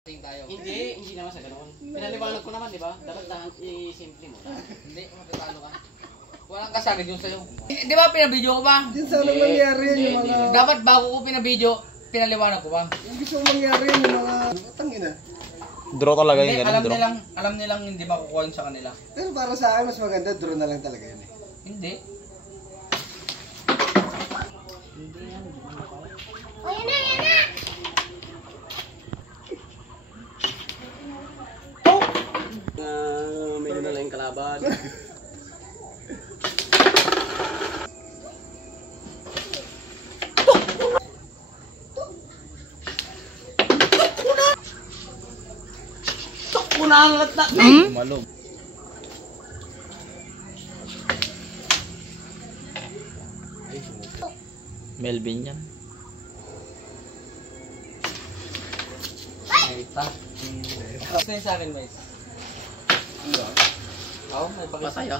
Tayo. Hindi naman sa ganoon. Pinaliwanag ko naman, di ba? Dapat i-simple mo. Hindi, matatalo ka. Walang kasagad yung sa'yo. Di ba pinabidyo ko ba? Yun sana mangyari yun yung mga... Dapat bago ko pinabidyo, pinaliwanag ko ba? Yung gusto ko mangyari yun yung mga... Tangin na. Draw talaga yung ganun, draw. Alam nilang hindi makukuha yun sa kanila. Pero para sa akin, mas maganda, draw na lang talaga yun eh. Hindi. Medyo na lang yung kalaban. Kunangat na. Malog. Melvin yan. Ay, ta. Tapos na yun sa akin, guys. Oo, may pakita. Masaya.